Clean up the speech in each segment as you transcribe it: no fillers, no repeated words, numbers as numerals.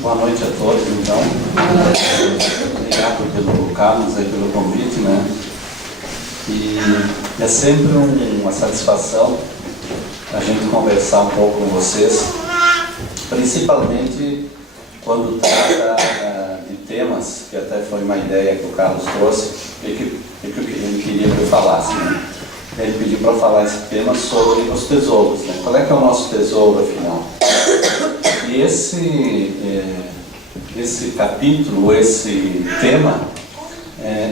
Boa noite a todos, então. Obrigado pelo Carlos aí, pelo convite, né? E é sempre uma satisfação a gente conversar um pouco com vocês, principalmente quando trata de temas, que até foi uma ideia que o Carlos trouxe, e que ele queria que eu falasse, né? Ele pediu para falar esse tema sobre os tesouros, né? Qual é que é o nosso tesouro, afinal? E esse capítulo, esse tema,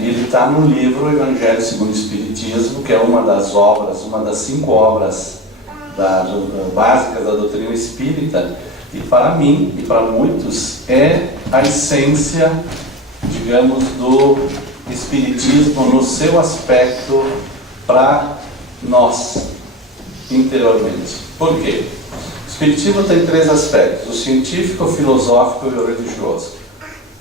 ele está no livro Evangelho segundo o Espiritismo, que é uma das 5 obras básicas da doutrina espírita, e para mim e para muitos é a essência, digamos, do Espiritismo no seu aspecto para nós, interiormente. Por quê? O Espiritismo tem 3 aspectos: o científico, o filosófico e o religioso.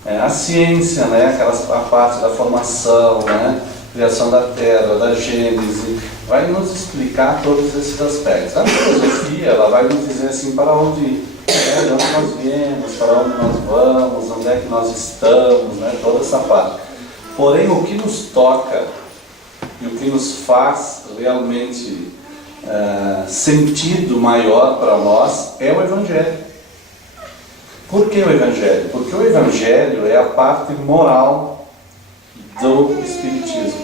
A ciência, né, a parte da formação, né, criação da Terra, da Gênese, vai nos explicar todos esses aspectos. A filosofia, ela vai nos dizer assim, para onde, de onde nós viemos, para onde nós vamos, onde é que nós estamos, né, toda essa parte. Porém, o que nos toca e o que nos faz realmente sentido maior para nós é o Evangelho. Por que o Evangelho? Porque o Evangelho é a parte moral do Espiritismo.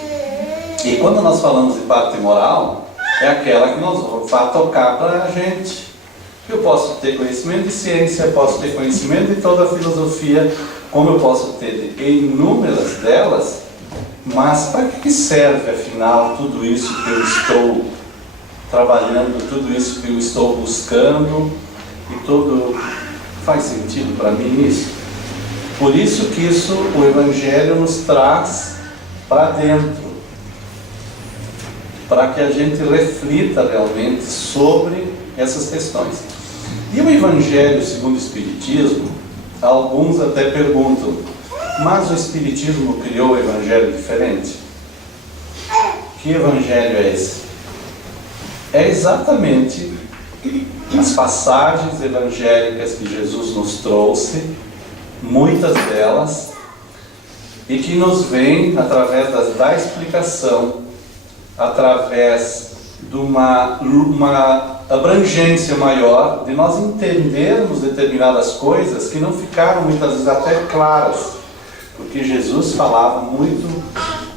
E quando nós falamos de parte moral, é aquela que nos vai tocar para a gente. Eu posso ter conhecimento de ciência, posso ter conhecimento de toda a filosofia, como eu posso ter de inúmeras delas, mas para que serve, afinal, tudo isso que eu estou trabalhando, tudo isso que eu estou buscando, e tudo faz sentido para mim isso? Por isso que o Evangelho nos traz para dentro, para que a gente reflita realmente sobre essas questões. E o Evangelho segundo o Espiritismo, alguns até perguntam, mas o Espiritismo criou o Evangelho diferente? Que Evangelho é esse? É exatamente as passagens evangélicas que Jesus nos trouxe, muitas delas, e que nos vêm através da explicação, através de uma abrangência maior, de nós entendermos determinadas coisas que não ficaram muitas vezes até claras, porque Jesus falava muito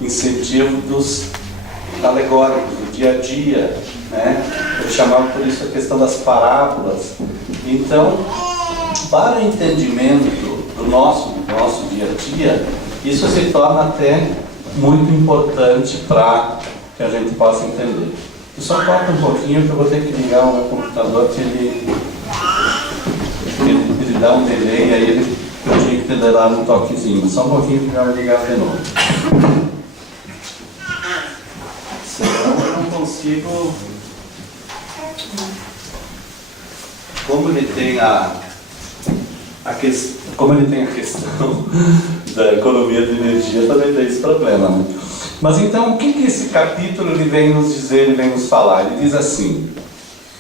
em sentido dos alegóricos, do dia a dia, né? Eu chamava por isso a questão das parábolas. Então, para o entendimento do nosso dia a dia, isso se torna até muito importante para que a gente possa entender. Eu só corta um pouquinho que eu vou ter que ligar o meu computador, que ele dá um delay, aí eu tinha que ter dado um toquezinho. Só um pouquinho que já vai ligar de novo. Senão eu não consigo. Como ele tem a questão da economia de energia, também tem esse problema, né? Mas então, o que esse capítulo ele vem nos dizer, ele vem nos falar? Ele diz assim,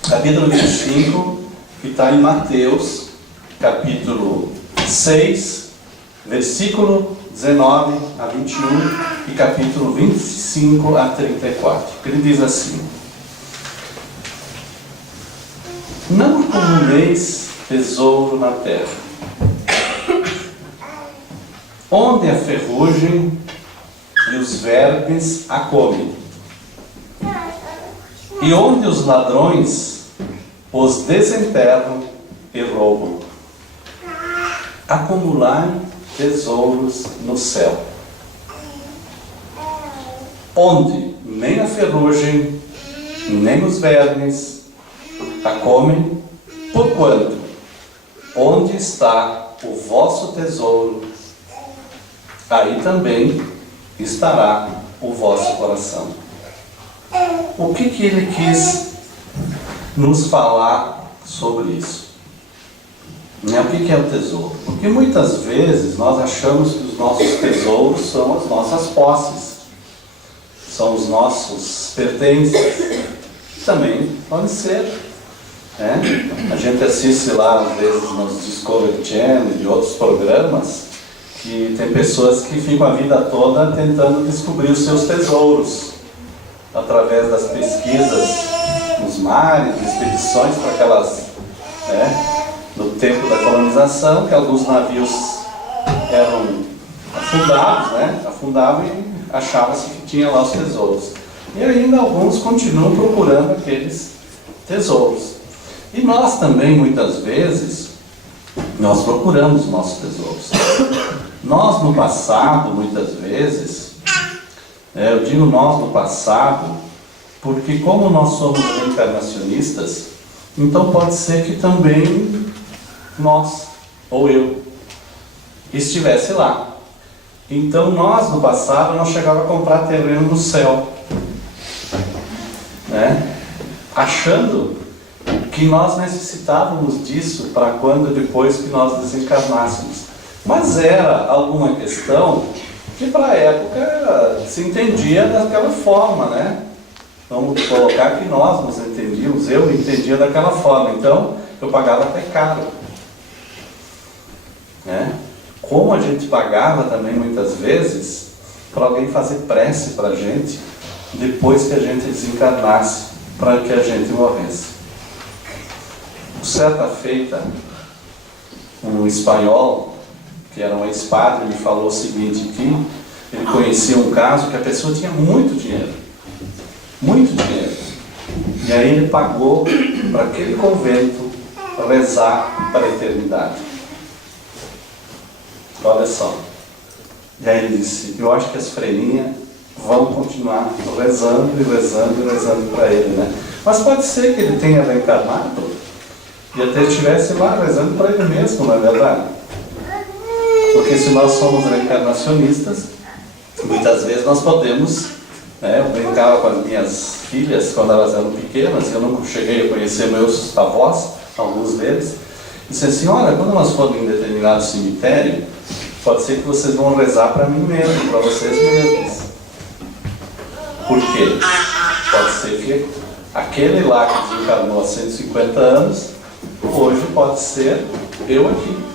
capítulo 25, que está em Mateus, capítulo 6, versículo 19 a 21 e capítulo 25 a 34. Ele diz assim: não acumuleis tesouro na terra, onde a ferrugem e os vermes a comem, e onde os ladrões os desenterram e roubam. Acumulai tesouros no céu, onde nem a ferrugem, nem os vermes a comem, porquanto onde está o vosso tesouro, aí também estará o vosso coração. O que ele quis nos falar sobre isso? O que é o tesouro? Porque muitas vezes nós achamos que os nossos tesouros são as nossas posses, são os nossos pertences. Também pode ser. né? A gente assiste lá, às vezes, nos Discovery Channel e outros programas, que tem pessoas que ficam a vida toda tentando descobrir os seus tesouros, através das pesquisas nos mares, expedições para aquelas, né, no tempo da colonização, que alguns navios eram afundados, né, afundavam e achava-se que tinha lá os tesouros. E ainda alguns continuam procurando aqueles tesouros. E nós também, muitas vezes, nós procuramos nossos tesouros. Nós no passado, muitas vezes, eu digo nós no passado, porque como nós somos reencarnacionistas, então pode ser que também nós, ou eu, estivesse lá. Então nós no passado, nós chegávamos a comprar terreno no céu, né? Achando que nós necessitávamos disso para quando depois que nós desencarnássemos. Mas era alguma questão que para a época se entendia daquela forma, né? Vamos colocar que nós nos entendíamos, eu entendia daquela forma, então eu pagava até caro, né? Como a gente pagava também muitas vezes para alguém fazer prece para a gente depois que a gente desencarnasse, para que a gente morresse. Certa feita, um espanhol, que era um ex-padre, me falou o seguinte, que ele conhecia um caso que a pessoa tinha muito dinheiro, e aí ele pagou para aquele convento rezar para a eternidade. Olha só. E aí ele disse, eu acho que as freirinhas vão continuar rezando e rezando e rezando para ele, né? Mas pode ser que ele tenha reencarnado e até estivesse lá rezando para ele mesmo, não é verdade? Porque se nós somos reencarnacionistas, muitas vezes nós podemos, né? Eu brincava com as minhas filhas quando elas eram pequenas, eu nunca cheguei a conhecer meus avós, alguns deles, e disse assim, olha, quando nós formos em determinado cemitério, pode ser que vocês vão rezar para mim mesmo, para vocês mesmos. Por quê? Pode ser que aquele lá que desencarnou há 150 anos, hoje pode ser eu aqui.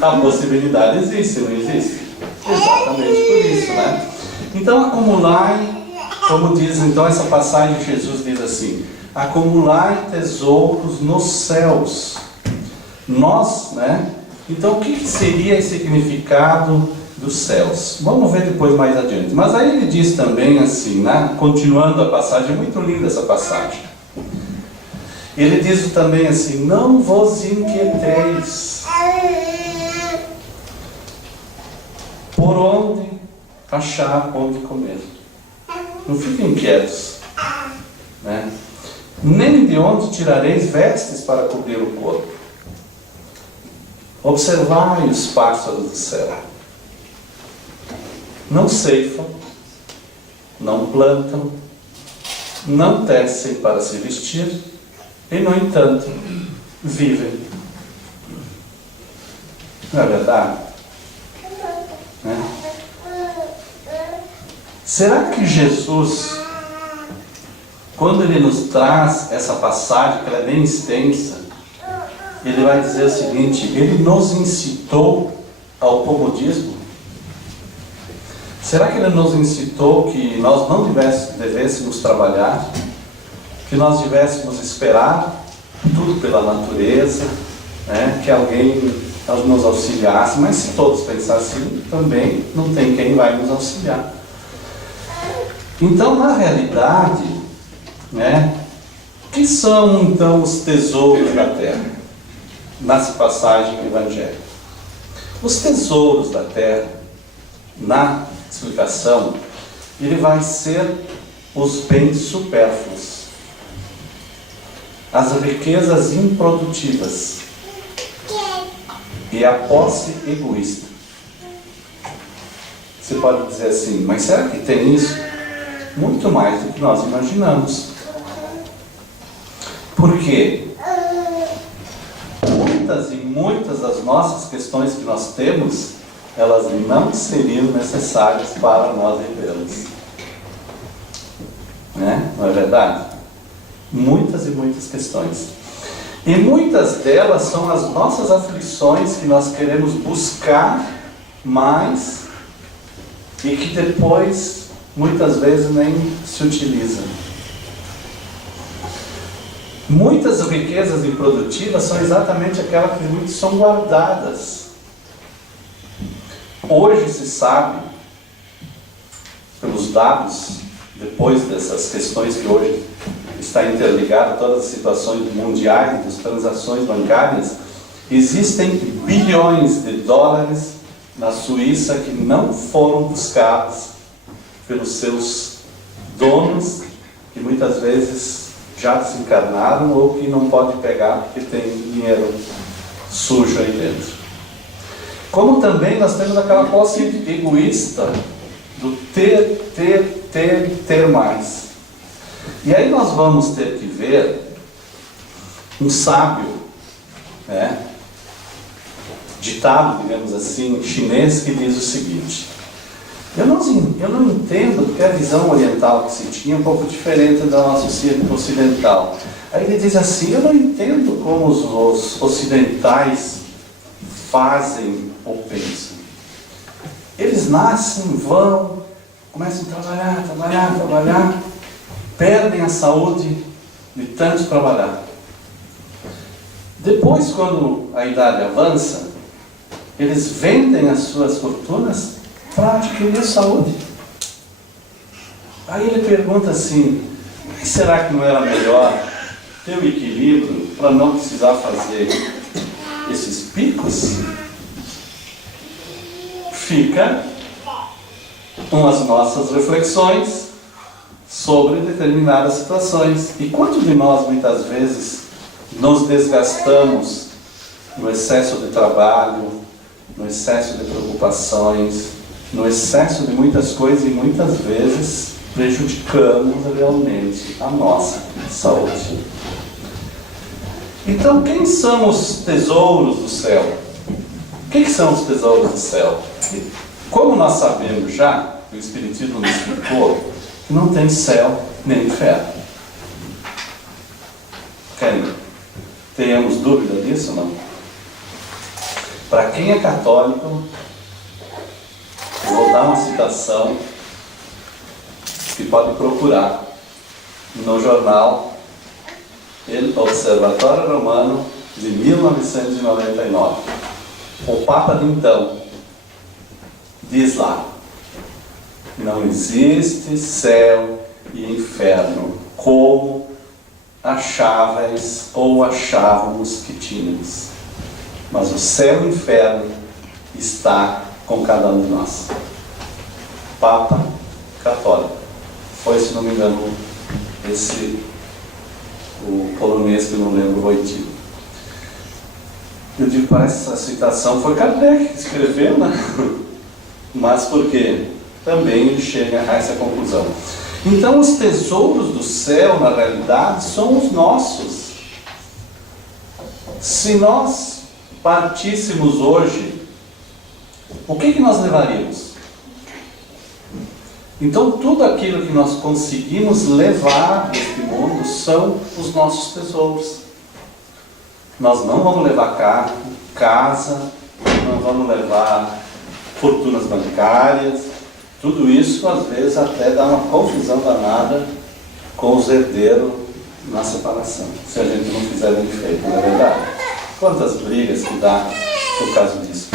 A possibilidade existe, não existe? Exatamente por isso, né? Então acumulai, como diz então essa passagem, Jesus diz assim, acumulai tesouros nos céus. Nós, né? Então o que seria esse significado dos céus? Vamos ver depois mais adiante. Mas aí ele diz também assim, né? Continuando a passagem, é muito linda essa passagem. Ele diz também assim, não vos inquieteis por onde achar onde comer. Não fiquem inquietos, né? Nem de onde tirareis vestes para cobrir o corpo. Observai os pássaros do céu. Não ceifam, não plantam, não tecem para se vestir, e no entanto, vivem. Não é verdade? Né? Será que Jesus, quando ele nos traz essa passagem, que ela é bem extensa, ele vai dizer o seguinte, ele nos incitou ao comodismo? Será que ele nos incitou que nós não devêssemos trabalhar, que nós tivéssemos esperar tudo pela natureza, né? Que alguém nos auxiliasse, mas se todos pensassem assim, também não tem quem vai nos auxiliar. Então, na realidade, né, o que são então os tesouros da terra? Nessa passagem do Evangelho. Os tesouros da terra, na explicação, ele vai ser os bens supérfluos, as riquezas improdutivas e a posse egoísta. Você pode dizer assim, mas será que tem isso? Muito mais do que nós imaginamos. Por quê? Muitas das nossas questões que nós temos, elas não seriam necessárias para nós vivê-las. Né? Não é verdade? Muitas e muitas questões. E muitas delas são as nossas aflições que nós queremos buscar mais e que depois, muitas vezes, nem se utilizam. Muitas riquezas improdutivas são exatamente aquelas que muitos são guardadas. Hoje se sabe, pelos dados, depois dessas questões que hoje está interligado a todas as situações mundiais, das transações bancárias, existem bilhões de dólares na Suíça que não foram buscados pelos seus donos, que muitas vezes já desencarnaram ou que não pode pegar porque tem dinheiro sujo aí dentro. Como também nós temos aquela posse egoísta do ter mais. E aí nós vamos ter que ver um sábio, ditado, digamos assim, chinês, que diz o seguinte: eu não entendo, porque a visão oriental que se tinha é um pouco diferente da nossa ocidental. Aí ele diz assim: eu não entendo como os ocidentais fazem ou pensam. Eles nascem, vão, começam a trabalhar, perdem a saúde de tanto trabalhar. Depois, quando a idade avança, eles vendem as suas fortunas para adquirir saúde. Aí ele pergunta assim: mas será que não era melhor ter o equilíbrio para não precisar fazer esses picos? Fica com as nossas reflexões sobre determinadas situações. E quantos de nós muitas vezes nos desgastamos no excesso de trabalho, no excesso de preocupações, no excesso de muitas coisas, e muitas vezes prejudicamos realmente a nossa saúde. Então, quem são os tesouros do céu? O que são os tesouros do céu? Como nós sabemos já, o Espiritismo nos explicou, que não tem céu nem inferno. Tenhamos dúvida disso, não? Para quem é católico, eu vou dar uma citação que pode procurar no jornal El Observatório Romano de 1999. O Papa de então diz lá: não existe céu e inferno como acháveis ou achávamos que tínhamos, mas o céu e o inferno está com cada um de nós. Papa católico. Foi, se não me engano, o polonês, que eu não lembro, Wojtyła. Eu digo, parece que essa citação foi Kardec que escreveu, né? Mas por quê? Também ele chega a essa conclusão. Então, os tesouros do céu, na realidade, são os nossos. Se nós partíssemos hoje, o que nós levaríamos? Então, tudo aquilo que nós conseguimos levar deste mundo são os nossos tesouros. Nós não vamos levar carro, casa, não vamos levar fortunas bancárias. Tudo isso, às vezes, até dá uma confusão danada com os herdeiros na separação, se a gente não fizer bem feito, não é verdade? Quantas brigas que dá por causa disso.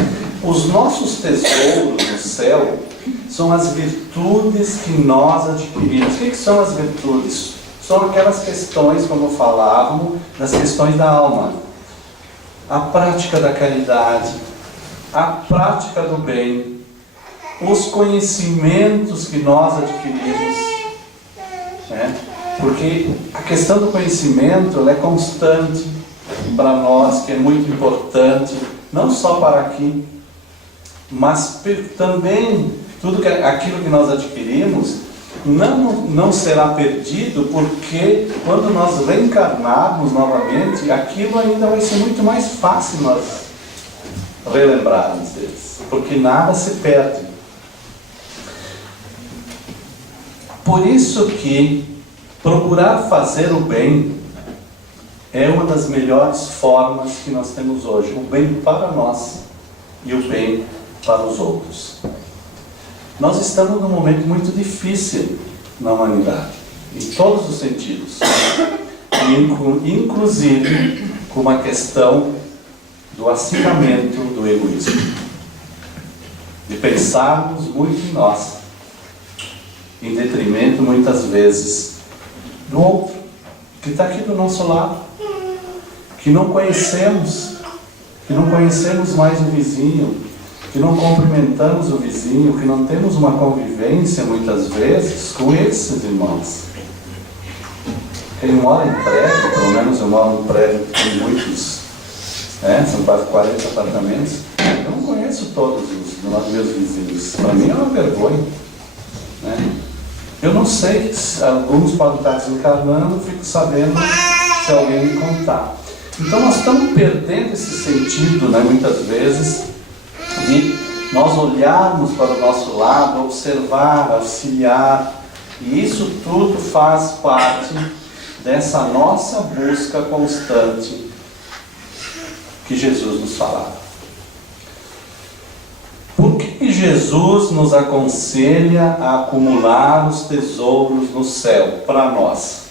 Os nossos tesouros no céu são as virtudes que nós adquirimos. O que são as virtudes? São aquelas questões, como falávamos, das questões da alma. A prática da caridade, a prática do bem, os conhecimentos que nós adquirimos, porque a questão do conhecimento, ela é constante para nós, que é muito importante, não só para aqui, mas também aquilo que nós adquirimos não será perdido, porque quando nós reencarnarmos novamente, aquilo ainda vai ser muito mais fácil nós relembrarmos deles, porque nada se perde. Por isso que Procurar fazer o bem é uma das melhores formas que nós temos hoje. O bem para nós e o bem para os outros. Nós estamos num momento muito difícil na humanidade, em todos os sentidos. Inclusive com uma questão do acirramento do egoísmo. De pensarmos muito em nós, em detrimento, muitas vezes, do outro, que está aqui do nosso lado, que não conhecemos mais o vizinho, que não cumprimentamos o vizinho, que não temos uma convivência, muitas vezes, com esses irmãos. Quem mora em prédio, pelo menos eu moro num prédio que tem muitos, são quase 40 apartamentos, eu não conheço todos os meus vizinhos. Para mim é uma vergonha, né? Eu não sei, se alguns podem estar desencarnando, fico sabendo se alguém me contar. Então nós estamos perdendo esse sentido, né, muitas vezes, de nós olharmos para o nosso lado, observar, auxiliar, e isso tudo faz parte dessa nossa busca constante que Jesus nos falava. Por que Jesus nos aconselha a acumular os tesouros no céu para nós?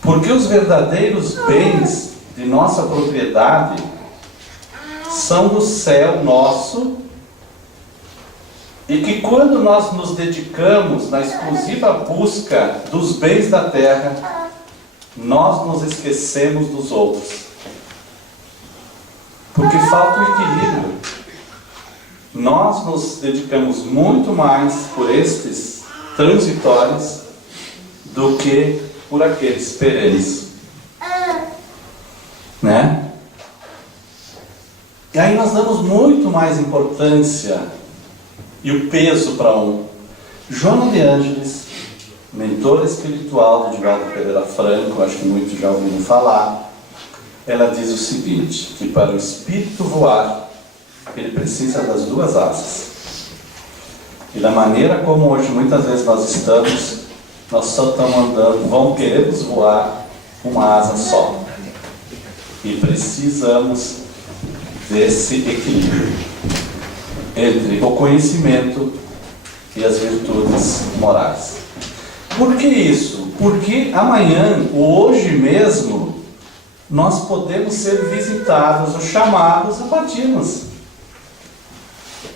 Porque os verdadeiros bens de nossa propriedade são do céu nosso, e que quando nós nos dedicamos na exclusiva busca dos bens da terra, nós nos esquecemos dos outros. Porque falta o equilíbrio. Nós nos dedicamos muito mais por estes transitórios do que por aqueles perenes, né? E aí nós damos muito mais importância e o peso para um. Joana de Ângeles, mentora espiritual de Divaldo Pereira Franco, acho que muitos já ouviram falar, ela diz o seguinte, que para o espírito voar, ele precisa das duas asas. E da maneira como hoje muitas vezes nós estamos, nós só estamos andando, queremos voar uma asa só. E precisamos desse equilíbrio entre o conhecimento e as virtudes morais. Por que isso? Porque amanhã, ou hoje mesmo, nós podemos ser visitados ou chamados a partirmos.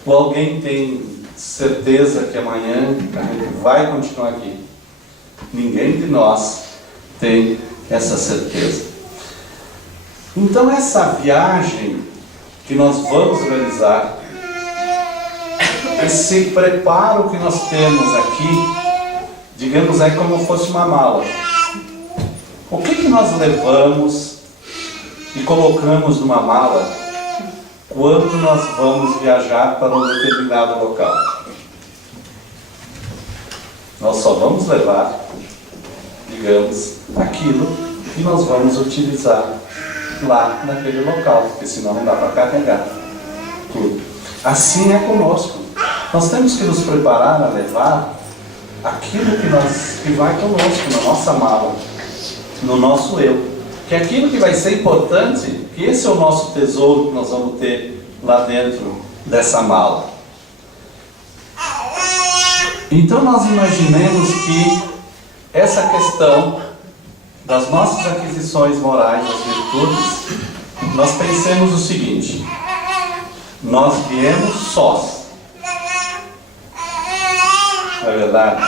Ou alguém tem certeza que amanhã a gente vai continuar aqui? Ninguém de nós tem essa certeza. Então essa viagem que nós vamos realizar, esse preparo que nós temos aqui, digamos aí como fosse uma mala. O que nós levamos e colocamos numa mala quando nós vamos viajar para um determinado local? Nós só vamos levar, digamos, aquilo que nós vamos utilizar lá naquele local, porque senão não dá para carregar tudo. Assim é conosco. Nós temos que nos preparar a levar aquilo que vai conosco, na nossa mala, no nosso eu. Que é aquilo que vai ser importante, que esse é o nosso tesouro que nós vamos ter lá dentro dessa mala. Então nós imaginemos que essa questão das nossas aquisições morais, das virtudes, nós pensemos o seguinte: nós viemos sós. Não é verdade?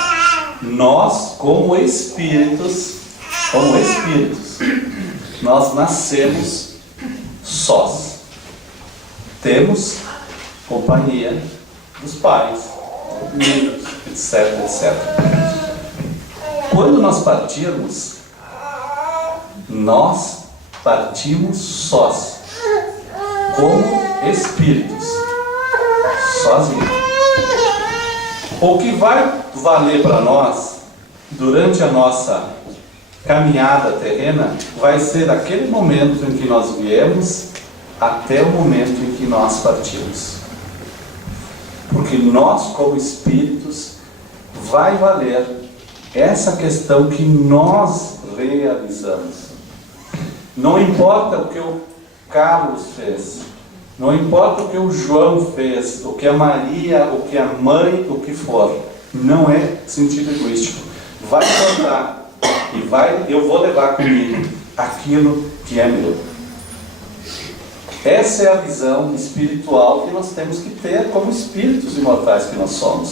Nós, como espíritos, nós nascemos sós. Temos companhia dos pais, amigos, etc, etc. Quando nós partirmos, nós partimos sós, como espíritos, sozinhos. O que vai valer para nós durante a nossa caminhada terrena vai ser aquele momento em que nós viemos até o momento em que nós partimos. Porque nós, como espíritos, vai valer essa questão que nós realizamos. Não importa o que o Carlos fez, não importa o que o João fez, o que a Maria, o que a mãe, o que for, não é sentido egoístico. Vai importar e eu vou levar comigo aquilo que é meu. Essa é a visão espiritual que nós temos que ter como espíritos imortais que nós somos.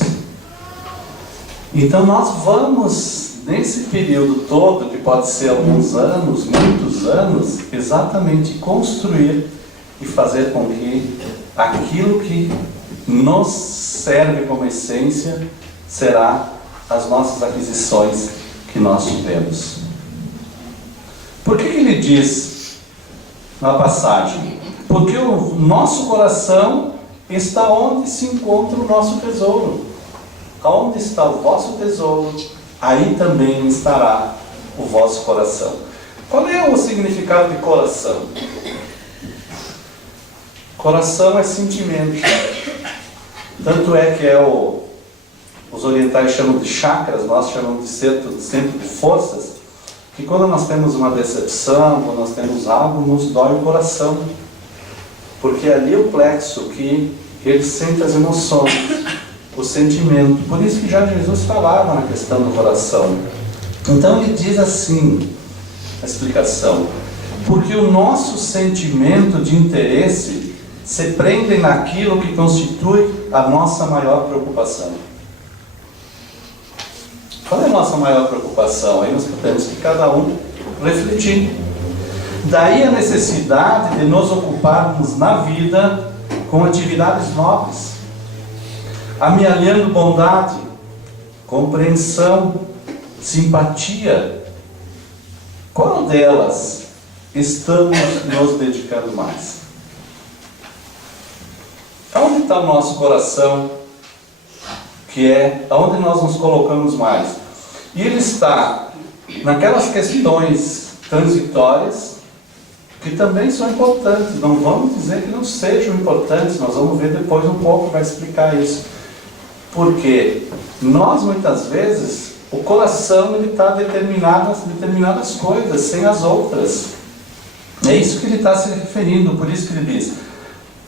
Então nós vamos, nesse período todo, que pode ser alguns anos, muitos anos, exatamente construir e fazer com que aquilo que nos serve como essência será as nossas aquisições que nós tivemos. Por que ele diz na passagem? Porque o nosso coração está onde se encontra o nosso tesouro. Aonde está o vosso tesouro, aí também estará o vosso coração. Qual é o significado de coração? Coração é sentimento. Tanto é que os orientais chamam de chakras, nós chamamos de centro de forças, que quando nós temos uma decepção, quando nós temos algo, nos dói o coração. Porque ali é o plexo que ele sente as emoções, o sentimento. Por isso que já Jesus falava na questão do coração. Então ele diz assim, a explicação: porque o nosso sentimento de interesse se prende naquilo que constitui a nossa maior preocupação. Qual é a nossa maior preocupação? Aí nós temos que cada um refletir. Daí a necessidade de nos ocuparmos na vida com atividades nobres, amealhando bondade, compreensão, simpatia. Qual delas estamos nos dedicando mais? Aonde está o nosso coração? Que é aonde nós nos colocamos mais? E ele está naquelas questões transitórias, que também são importantes. Não vamos dizer que não sejam importantes, nós vamos ver depois um pouco, vai explicar isso. Porque nós, muitas vezes, o coração está determinadas coisas, sem as outras. É isso que ele está se referindo, por isso que ele diz: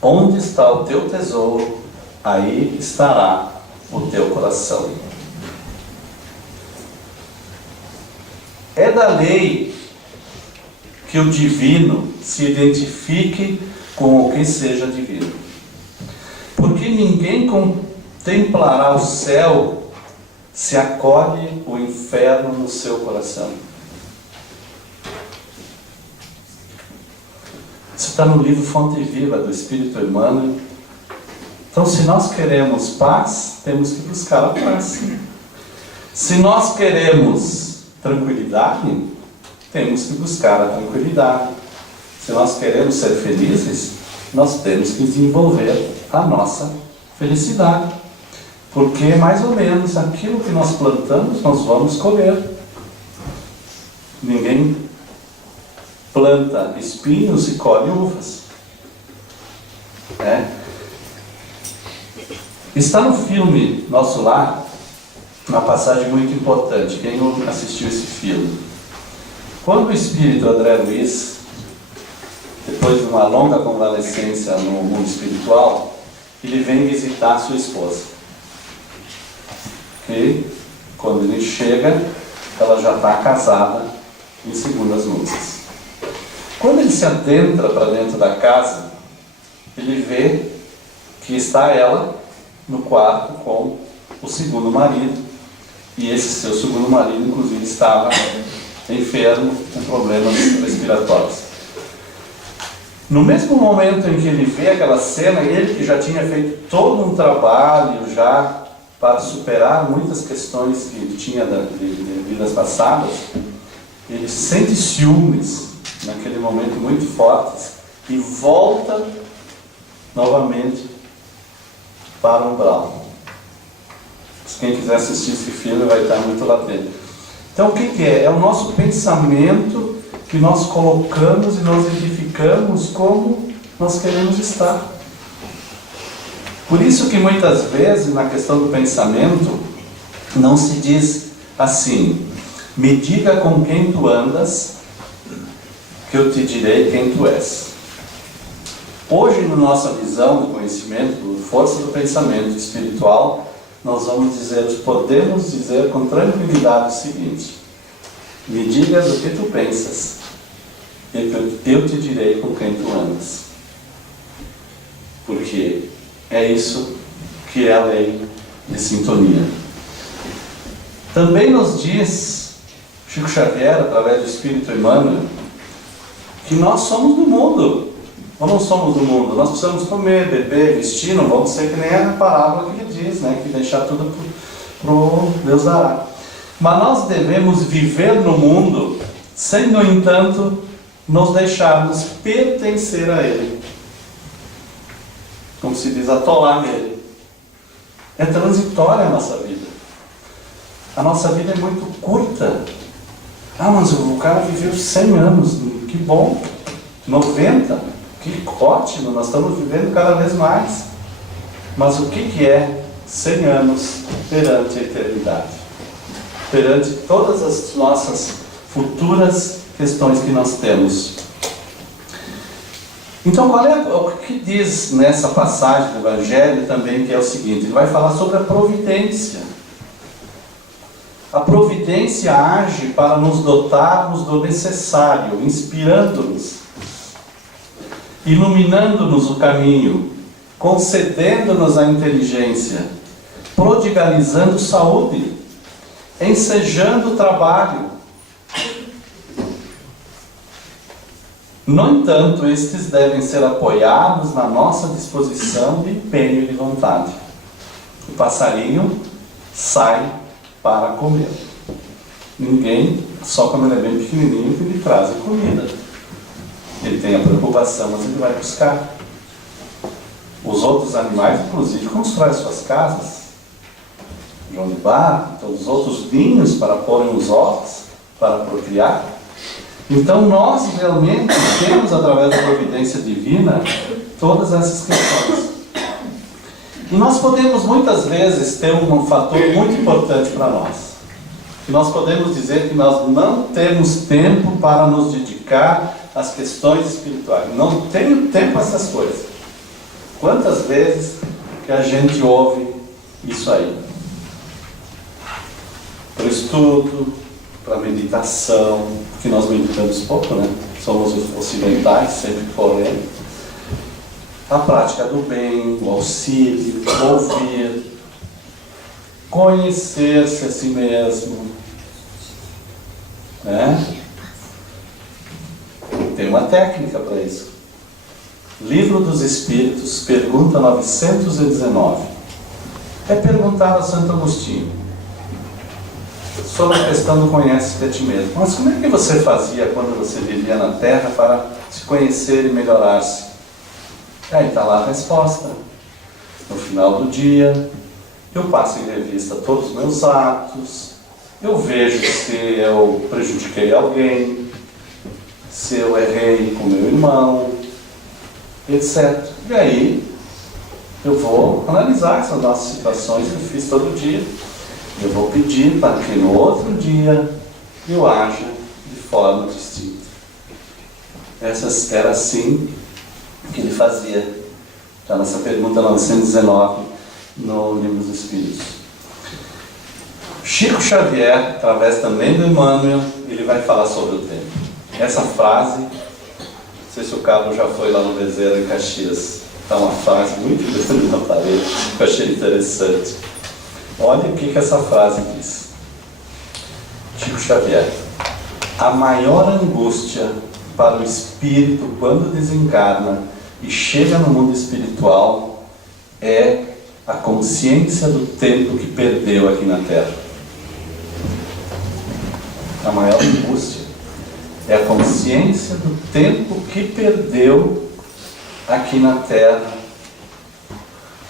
onde está o teu tesouro, aí estará o teu coração. É da lei que o divino se identifique com o que seja divino. Porque ninguém contemplará o céu se acolhe o inferno no seu coração. Isso está no livro Fonte Viva do Espírito Emmanuel. Então, se nós queremos paz, temos que buscar a paz. Se nós queremos tranquilidade, temos que buscar a tranquilidade. Se nós queremos ser felizes, nós temos que desenvolver a nossa felicidade. Porque mais ou menos aquilo que nós plantamos, nós vamos colher. Ninguém planta espinhos e colhe uvas. Está no filme Nosso Lar uma passagem muito importante. Quem não assistiu esse filme? Quando o espírito André Luiz, depois de uma longa convalescência no mundo espiritual, ele vem visitar sua esposa. E quando ele chega, ela já está casada em segundas núpcias. Quando ele se adentra para dentro da casa, ele vê que está ela no quarto com o segundo marido, e esse seu segundo marido, inclusive, estava enfermo com problemas respiratórios. No mesmo momento em que ele vê aquela cena, ele que já tinha feito todo um trabalho já para superar muitas questões que ele tinha de vidas passadas, ele sente ciúmes naquele momento muito fortes e volta novamente para o umbral. Quem quiser assistir esse filme vai estar muito latente. Então o que é? É o nosso pensamento que nós colocamos e nós edificamos como nós queremos estar. Por isso que muitas vezes na questão do pensamento não se diz assim: me diga com quem tu andas, que eu te direi quem tu és. Hoje, na nossa visão do conhecimento, força do pensamento espiritual, nós podemos dizer com tranquilidade o seguinte: me diga do que tu pensas, e eu te direi com quem tu andas. Porque é isso que é a lei de sintonia. Também nos diz Chico Xavier, através do Espírito Emmanuel, que nós somos do mundo. Ou não somos do mundo? Nós precisamos comer, beber, vestir, não vamos ser que nem a parábola que ele diz, né? Que deixar tudo pro Deus dará. Mas nós devemos viver no mundo sem, no entanto, nos deixarmos pertencer a Ele. Como se diz, atolar nele. É transitória a nossa vida. A nossa vida é muito curta. Ah, mas o cara viveu 100 anos. Que bom. 90. Que ótimo. Nós estamos vivendo cada vez mais. Mas o que é 100 anos perante a eternidade? Perante todas as nossas futuras questões que nós temos. Então, o que diz nessa passagem do Evangelho também, que é o seguinte: ele vai falar sobre a providência. A providência age para nos dotarmos do necessário, inspirando-nos, iluminando-nos o caminho, concedendo-nos a inteligência, prodigalizando saúde, ensejando o trabalho. No entanto, estes devem ser apoiados na nossa disposição de empenho e de vontade. O passarinho sai para comer. Ninguém, só quando ele é bem pequenininho, que lhe traz a comida. Ele tem a preocupação, mas ele vai buscar. Os outros animais, inclusive, constroem suas casas. João de Barro, todos os outros ninhos para porem os ovos, para procriar. Então nós realmente temos, através da providência divina, todas essas questões. E nós podemos muitas vezes ter um fator muito importante para nós. Que nós podemos dizer que nós não temos tempo para nos dedicar às questões espirituais. Não tenho tempo a essas coisas. Quantas vezes que a gente ouve isso aí? Para o estudo, para a meditação, que nós meditamos pouco, né? Somos ocidentais, sempre correndo. A prática do bem, o auxílio, ouvir, conhecer-se a si mesmo, né? Tem uma técnica para isso. Livro dos Espíritos, pergunta 919. É perguntar a Santo Agostinho sobre a questão do conhece-te a ti mesmo. Mas como é que você fazia quando você vivia na Terra para se conhecer e melhorar-se? Aí está lá a resposta. No final do dia, eu passo em revista todos os meus atos, eu vejo se eu prejudiquei alguém, se eu errei com meu irmão, etc. E aí, eu vou analisar essas nossas situações que eu fiz todo dia. Eu vou pedir para que no outro dia eu haja de forma distinta. Era assim que ele fazia, já nessa pergunta 919, no Livro dos Espíritos. Chico Xavier, através também do Emmanuel, ele vai falar sobre o tempo. Essa frase, não sei se o Carlos já foi lá no Bezerra, em Caxias, está uma frase muito grande na parede, que eu achei interessante. Olha o que essa frase diz. Chico Xavier: a maior angústia para o espírito quando desencarna e chega no mundo espiritual é a consciência do tempo que perdeu aqui na Terra. A maior angústia é a consciência do tempo que perdeu aqui na Terra,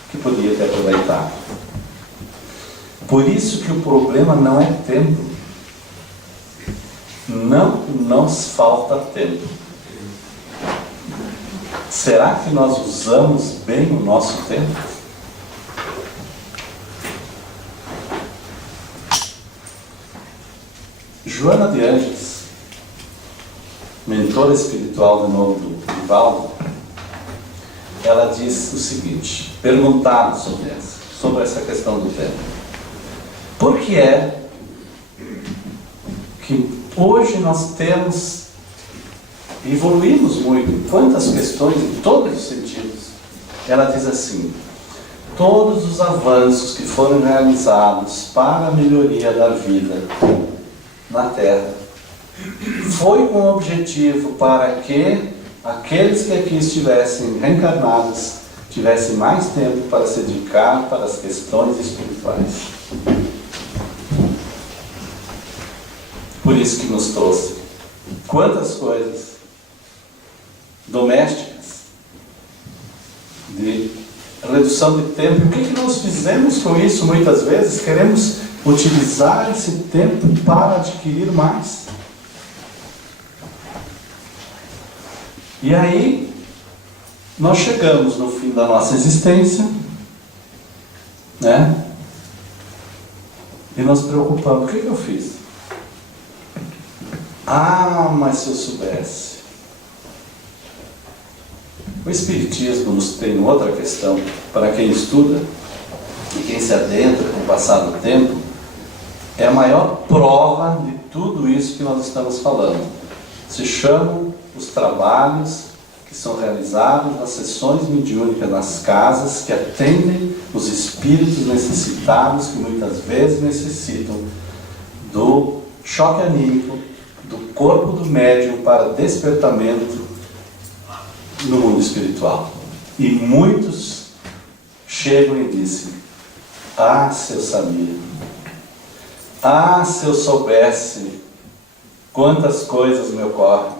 que podia ter aproveitado. Por isso que o problema não é tempo. Não nos falta tempo. Será que nós usamos bem o nosso tempo? Joana de Ângeles, mentora espiritual de novo do Divaldo, ela diz o seguinte, perguntado sobre essa questão do tempo. Por que é que hoje nós evoluímos muito em quantas questões, em todos os sentidos? Ela diz assim, todos os avanços que foram realizados para a melhoria da vida na Terra foi com o objetivo para que aqueles que aqui estivessem reencarnados tivessem mais tempo para se dedicar para as questões espirituais. Por isso que nos trouxe quantas coisas domésticas, de redução de tempo. E o que nós fizemos com isso muitas vezes? Queremos utilizar esse tempo para adquirir mais. E aí, nós chegamos no fim da nossa existência, né? E nos preocupamos, o que eu fiz? Ah, mas se eu soubesse. O Espiritismo nos tem outra questão, para quem estuda e quem se adentra com o passar do tempo, é a maior prova de tudo isso que nós estamos falando. Se chamam os trabalhos que são realizados nas sessões mediúnicas nas casas, que atendem os espíritos necessitados, que muitas vezes necessitam do choque anímico, do corpo do médium para despertamento no mundo espiritual. E muitos chegam e dizem, ah, se eu sabia, ah, se eu soubesse quantas coisas me ocorrem,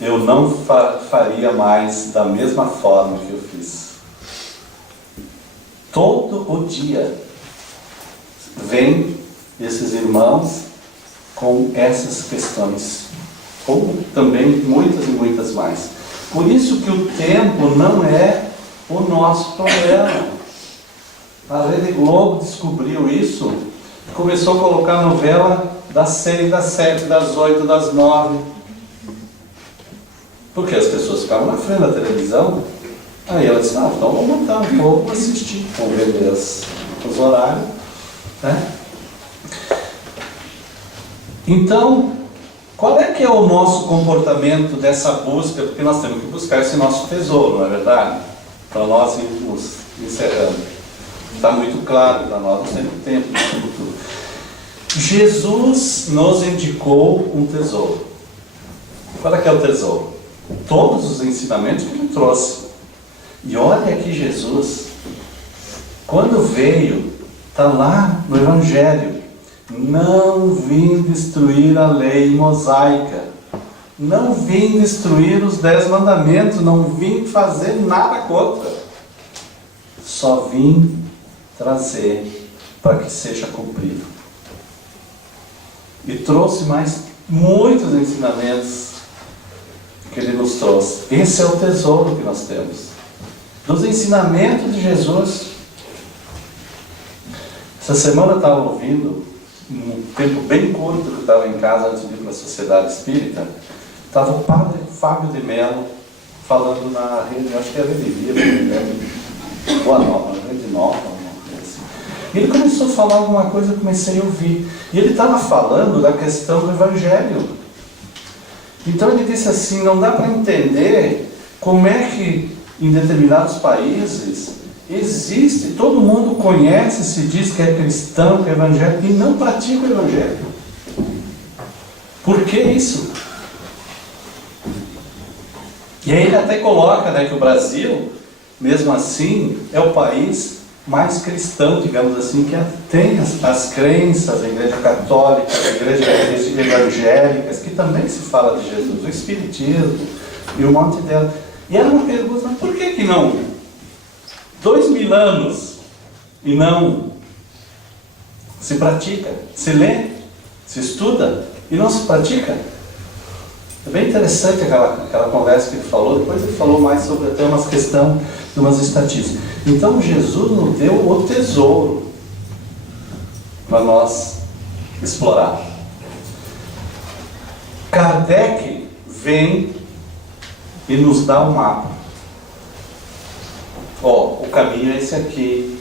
eu não faria mais da mesma forma que eu fiz. Todo o dia vem esses irmãos com essas questões, ou também muitas e muitas mais. Por isso que o tempo não é o nosso problema. A Rede Globo descobriu isso, começou a colocar novela das 6, das 7, das 8, das 9. Porque as pessoas ficavam na frente da televisão. Aí ela disse, então vamos botar um pouco, assistir, vamos ver os horários, né? Então, qual é que é o nosso comportamento dessa busca? Porque nós temos que buscar esse nosso tesouro, não é verdade? Para nós irmos encerrando. Está muito claro para nós, nós temos tempo, nós temos tudo. Jesus nos indicou um tesouro. Qual é que é o tesouro? Todos os ensinamentos que ele trouxe. E olha aqui Jesus, quando veio, está lá no Evangelho, não vim destruir a lei mosaica, não vim destruir os 10 mandamentos, não vim fazer nada contra, só vim trazer para que seja cumprido. E trouxe mais muitos ensinamentos que ele nos trouxe. Esse é o tesouro que nós temos, dos ensinamentos de Jesus. Essa semana eu estava ouvindo, um tempo bem curto que eu estava em casa antes de ir para a Sociedade Espírita, estava o padre Fábio de Mello falando na rede, acho que era Rede Vida, Boa Nova, Rede Nova, assim. E ele começou a falar alguma coisa, eu comecei a ouvir. E ele estava falando da questão do Evangelho. Então ele disse assim, não dá para entender como é que em determinados países existe, todo mundo conhece, se diz que é cristão, que é evangélico, e não pratica o Evangelho. Por que isso? E aí ele até coloca, né, que o Brasil, mesmo assim, é o país mais cristão, digamos assim, que tem as crenças, a Igreja Católica, a Igreja evangélicas, que também se fala de Jesus, o Espiritismo e um monte delas. E era uma pergunta, por que não? 2000 anos e não se pratica, se lê, se estuda e não se pratica. É bem interessante aquela conversa que ele falou. Depois ele falou mais sobre até umas questões de umas estatísticas. Então Jesus nos deu o tesouro para nós explorar. Kardec vem e nos dá um mapa. O caminho é esse aqui.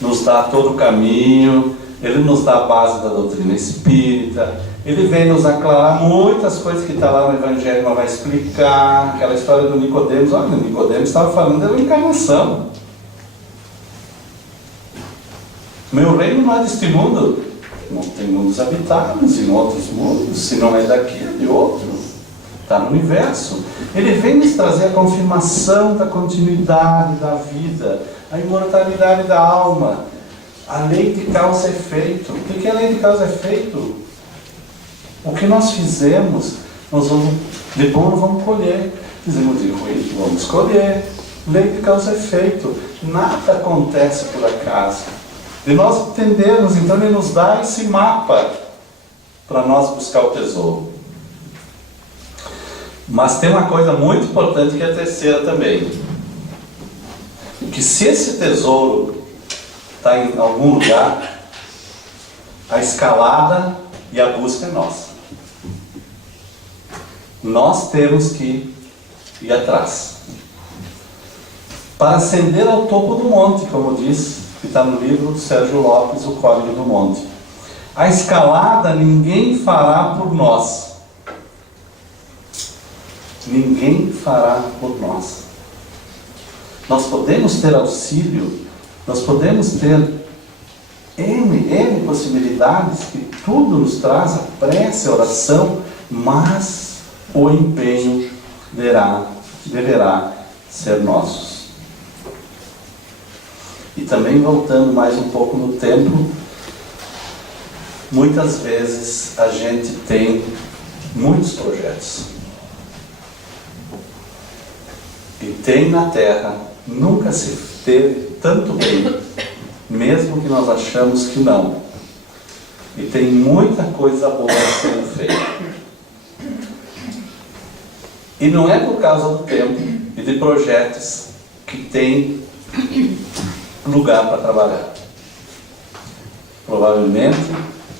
Nos dá todo o caminho, ele nos dá a base da doutrina espírita, ele vem nos aclarar muitas coisas que está lá no Evangelho, não vai explicar, aquela história do Nicodemos. Olha, o Nicodemos estava falando da encarnação. Meu reino não é deste mundo. Não tem mundos habitados em outros mundos, se não é daqui, é de outro. Está no universo. Ele vem nos trazer a confirmação da continuidade da vida, a imortalidade da alma, a lei de causa e efeito. O que é a lei de causa e efeito? O que nós fizemos, nós vamos, de bom nós vamos colher. Fizemos de ruim, vamos colher. Lei de causa e efeito. Nada acontece por acaso. E nós entendermos, então ele nos dá esse mapa para nós buscar o tesouro. Mas tem uma coisa muito importante que é a terceira também. Que se esse tesouro está em algum lugar, a escalada e a busca é nossa. Nós temos que ir atrás. Para ascender ao topo do monte, como diz, que está no livro do Sérgio Lopes, O Código do Monte. A escalada ninguém fará por nós. Ninguém fará por nós. Nós podemos ter auxílio, nós podemos ter N possibilidades que tudo nos traz, a prece, a oração, mas o empenho deverá ser nosso. E também voltando mais um pouco no tempo, muitas vezes a gente tem muitos projetos. E tem na Terra, nunca se teve tanto bem, mesmo que nós achamos que não. E tem muita coisa boa sendo feita. E não é por causa do tempo e de projetos que tem lugar para trabalhar. Provavelmente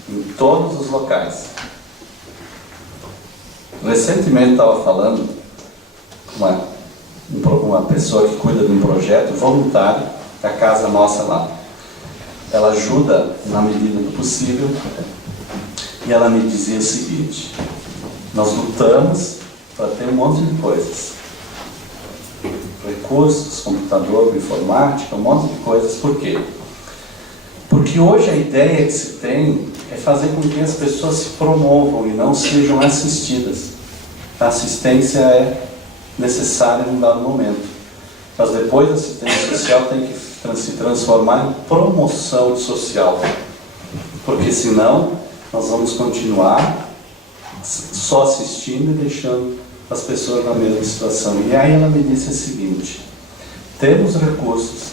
em todos os locais. Recentemente estava falando com uma pessoa que cuida de um projeto voluntário da casa nossa lá. Ela ajuda na medida do possível e ela me dizia o seguinte: nós lutamos para ter um monte de coisas, recursos, computador, informática, um monte de coisas. Por quê? Porque hoje a ideia que se tem é fazer com que as pessoas se promovam e não sejam assistidas. A assistência é necessária em um dado momento, mas depois a assistência social tem que se transformar em promoção social, porque senão nós vamos continuar só assistindo e deixando as pessoas na mesma situação. E aí ela me disse o seguinte: temos recursos,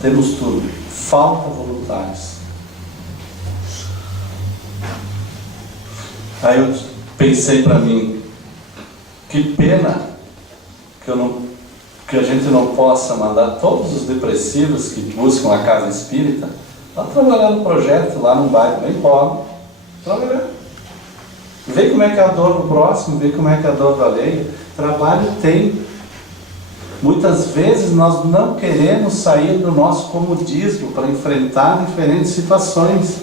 temos tudo, falta voluntários. Aí eu pensei para mim, que pena que a gente não possa mandar todos os depressivos que buscam a casa espírita a trabalhar no projeto lá num bairro bem pobre, trabalhar. Vê como é que é a dor do próximo, vê como é que é a dor do alheio. Trabalho tem. Muitas vezes nós não queremos sair do nosso comodismo para enfrentar diferentes situações,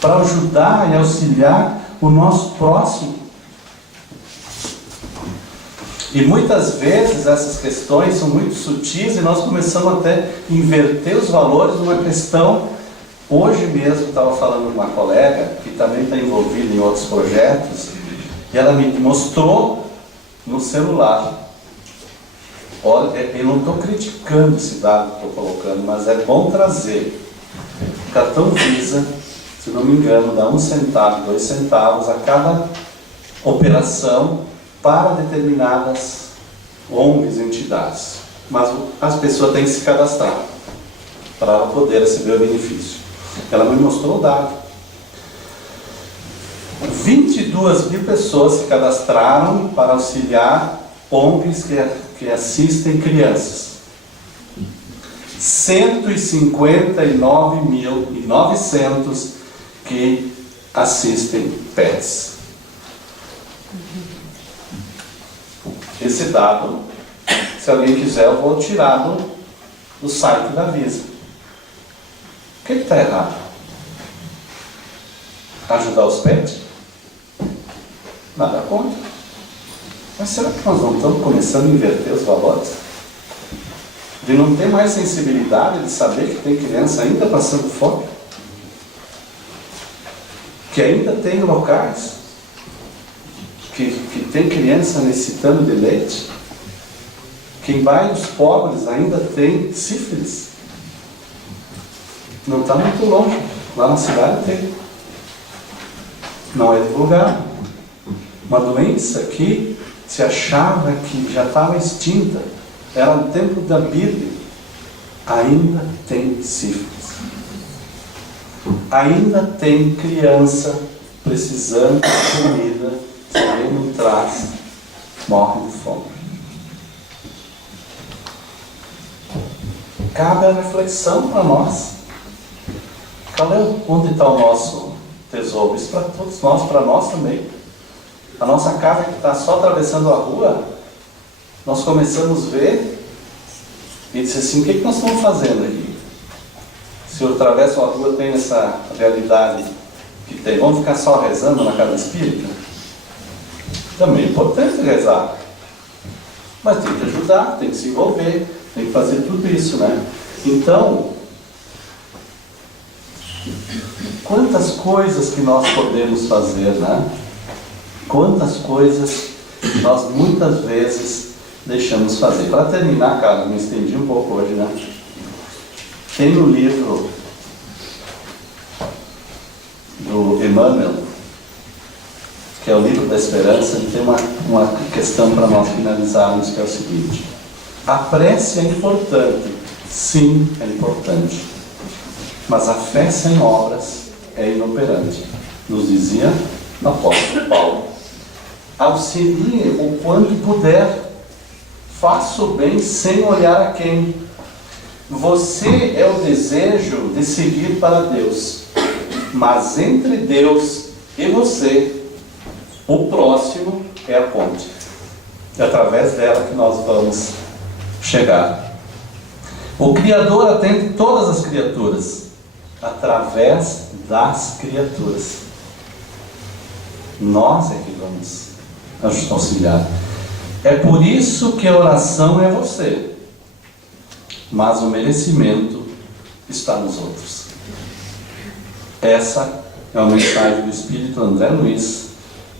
para ajudar e auxiliar o nosso próximo. E muitas vezes essas questões são muito sutis e nós começamos até a inverter os valores numa questão. Hoje mesmo estava falando com uma colega que também está envolvida em outros projetos e ela me mostrou no celular. Olha, eu não estou criticando esse dado que estou colocando, mas é bom trazer. O cartão Visa, se não me engano, dá 1 centavo, 2 centavos a cada operação para determinadas ONGs e entidades. Mas as pessoas têm que se cadastrar para ela poder receber o benefício. Ela me mostrou o dado. 22 mil pessoas se cadastraram para auxiliar ONGs que assistem crianças. 159.900 que assistem pets. Esse dado, se alguém quiser, eu vou tirá-lo do site da Visa. O que está errado? Ajudar os pets? Nada contra. Mas será que nós não estamos começando a inverter os valores? De não ter mais sensibilidade de saber que tem criança ainda passando fome? Que ainda tem locais que tem criança necessitando de leite? Que em bairros pobres ainda tem sífilis? Não está muito longe. Lá na cidade tem. Não é divulgado. Uma doença que se achava que já estava extinta. Era no tempo da Bíblia. Ainda tem sífilis. Ainda tem criança precisando de comida. Se alguém não traz, morre de fome. Cabe a reflexão para nós. Onde está o nosso tesouro? Isso para todos nós, para nós também. A nossa casa que está só atravessando a rua, nós começamos a ver e disse assim, o que nós estamos fazendo aqui? Se eu atravesso a rua, tem essa realidade que tem. Vamos ficar só rezando na casa espírita? Também é importante rezar. Mas tem que ajudar, tem que se envolver, tem que fazer tudo isso, né? Então, quantas coisas que nós podemos fazer, né? Quantas coisas nós muitas vezes deixamos fazer. Para terminar, Carlos, me estendi um pouco hoje, né? Tem no livro do Emmanuel, que é o livro da esperança, ele tem uma questão para nós finalizarmos, que é o seguinte: a prece é importante, sim, é importante, mas a fé sem obras é inoperante, nos dizia o apóstolo Paulo. Auxilie o quanto puder, faça o bem sem olhar a quem. Você é o desejo de seguir para Deus, mas entre Deus e você, o próximo é a ponte. É através dela que nós vamos chegar. O Criador atende todas as criaturas, através das criaturas. Nós é que vamos auxiliar. É por isso que a oração é você, mas o merecimento está nos outros. Essa é a mensagem do Espírito André Luiz,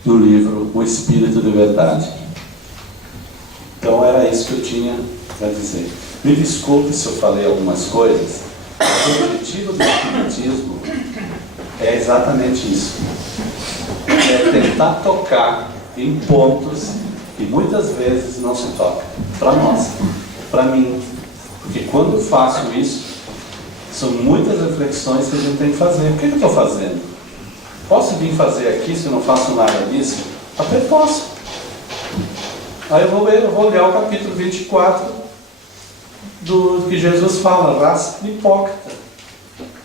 no livro O Espírito de Verdade. Então era isso que eu tinha para dizer. Me desculpe se eu falei algumas coisas. O objetivo do Espiritismo é exatamente isso. É tentar tocar em pontos que muitas vezes não se toca. Para nós, para mim. Porque quando eu faço isso, são muitas reflexões que a gente tem que fazer. O que eu estou fazendo? Posso vir fazer aqui se eu não faço nada disso? Até posso. Aí eu vou olhar o capítulo 24 do que Jesus fala, raça de hipócrita.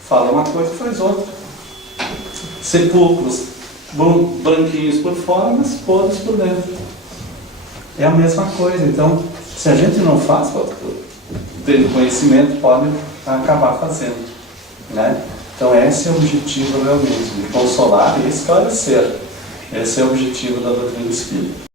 Fala uma coisa e faz outra. Sepulcros branquinhos por fora, mas podres por dentro. É a mesma coisa. Então, se a gente não faz, tendo conhecimento, pode acabar fazendo, né? Então esse é o objetivo realmente, de consolar e esclarecer. Esse é o objetivo da doutrina espírita.